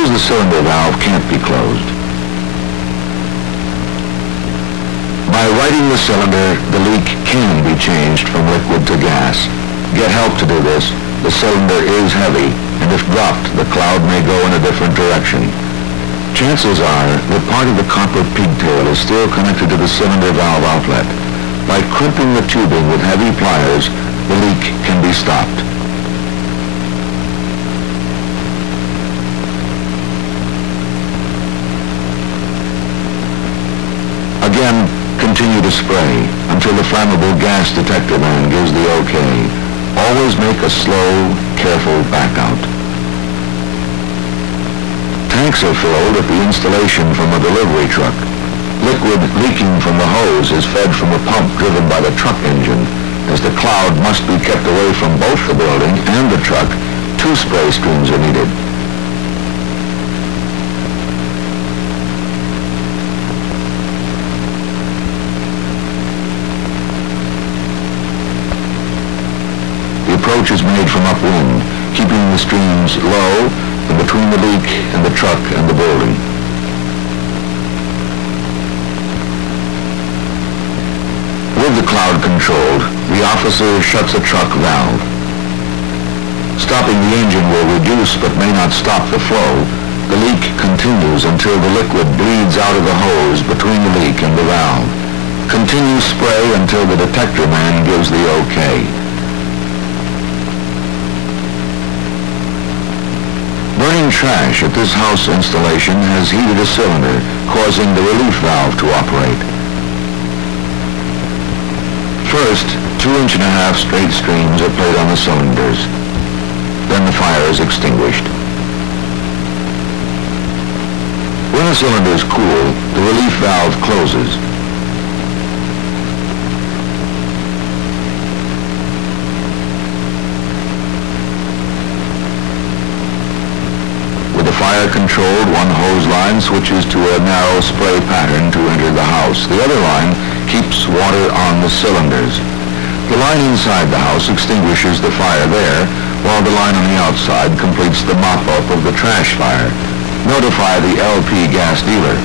Suppose the cylinder valve can't be closed. By righting the cylinder, the leak can be changed from liquid to gas. Get help to do this. The cylinder is heavy, and if dropped, the cloud may go in a different direction. Chances are that part of the copper pigtail is still connected to the cylinder valve outlet. By crimping the tubing with heavy pliers, the leak can be stopped. Again, continue to spray until the flammable gas detector man gives the okay. Always make a slow, careful back out. Tanks are filled at the installation from a delivery truck. Liquid leaking from the hose is fed from a pump driven by the truck engine. As the cloud must be kept away from both the building and the truck, 2 spray streams are needed. The approach is made from upwind, keeping the streams low and between the leak and the truck and the building. With the cloud controlled, the officer shuts a truck valve. Stopping the engine will reduce but may not stop the flow. The leak continues until the liquid bleeds out of the hose between the leak and the valve. Continue spray until the detector man gives the okay. Burning trash at this house installation has heated a cylinder, causing the relief valve to operate. First, 2.5-inch straight streams are played on the cylinders. Then the fire is extinguished. When the cylinder is cool, the relief valve closes. With the fire controlled, one hose line switches to a narrow spray pattern to enter the house. The other line keeps water on the cylinders. The line inside the house extinguishes the fire there, while the line on the outside completes the mop-up of the trash fire. Notify the LP gas dealer.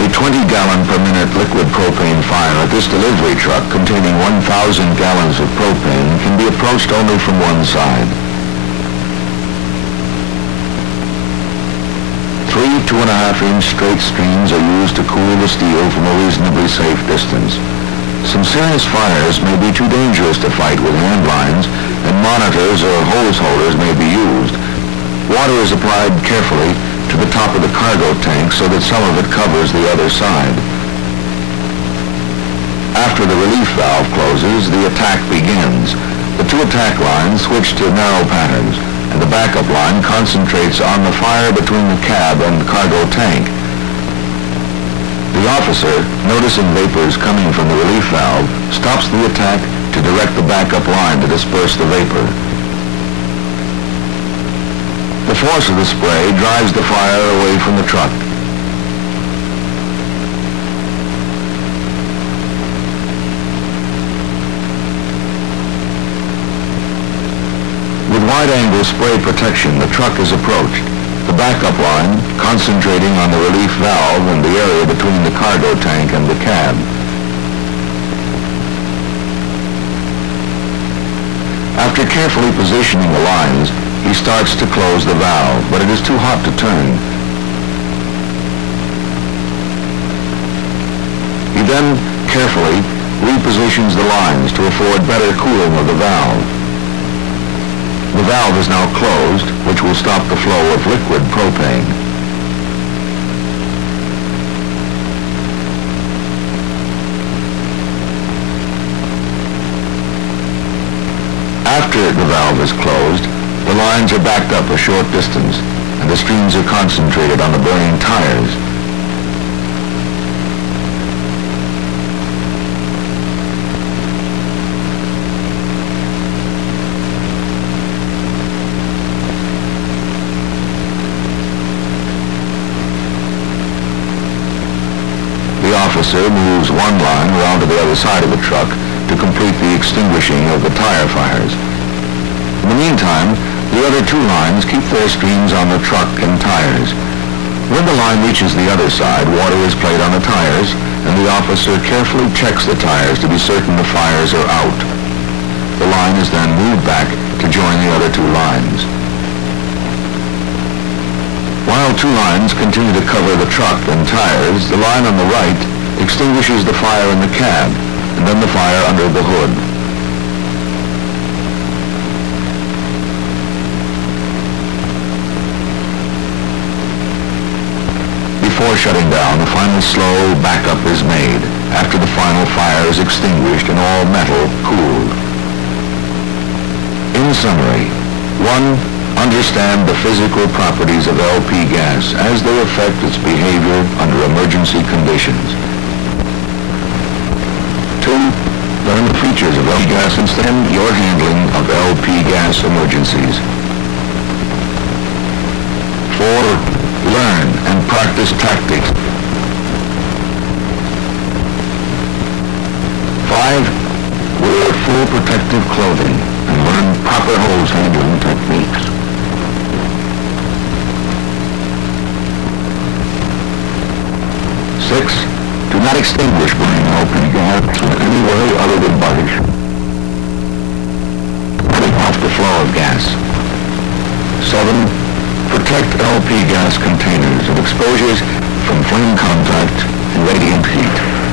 A 20-gallon per minute liquid propane fire at this delivery truck containing 1,000 gallons of propane can be approached only from one side. 3 2.5-inch straight streams are used to cool the steel from a reasonably safe distance. Some serious fires may be too dangerous to fight with hand lines, and monitors or hose holders may be used. Water is applied carefully to the top of the cargo tank so that some of it covers the other side. After the relief valve closes, the attack begins. The 2 attack lines switch to narrow patterns, and the backup line concentrates on the fire between the cab and the cargo tank. The officer, noticing vapors coming from the relief valve, stops the attack to direct the backup line to disperse the vapor. The force of the spray drives the fire away from the truck. With wide-angle spray protection, the truck is approached. The backup line concentrating on the relief valve and the area between the cargo tank and the cab. After carefully positioning the lines, he starts to close the valve, but it is too hot to turn. He then carefully repositions the lines to afford better cooling of the valve. The valve is now closed, which will stop the flow of liquid propane. After the valve is closed, the lines are backed up a short distance, and the streams are concentrated on the burning tires. The officer moves one line around to the other side of the truck to complete the extinguishing of the tire fires. In the meantime, The other two lines keep their streams on the truck and tires. When the line reaches the other side, water is played on the tires, and the officer carefully checks the tires to be certain the fires are out. The line is then moved back to join the other two lines. While two lines continue to cover the truck and tires, the line on the right extinguishes the fire in the cab, and then the fire under the hood. Before shutting down, a final slow backup is made after the final fire is extinguished and all metal cooled. In summary, 1. Understand the physical properties of LP gas as they affect its behavior under emergency conditions. 2. Learn the features of LP gas and extend your handling of LP gas emergencies. 4. Learn and practice tactics. 5. Wear full protective clothing and learn proper hose handling techniques. 6. Do not extinguish burning LP gas in any way other than by cutting off the flow of gas. 7. Protect LP gas containers of exposures from flame contact and radiant heat.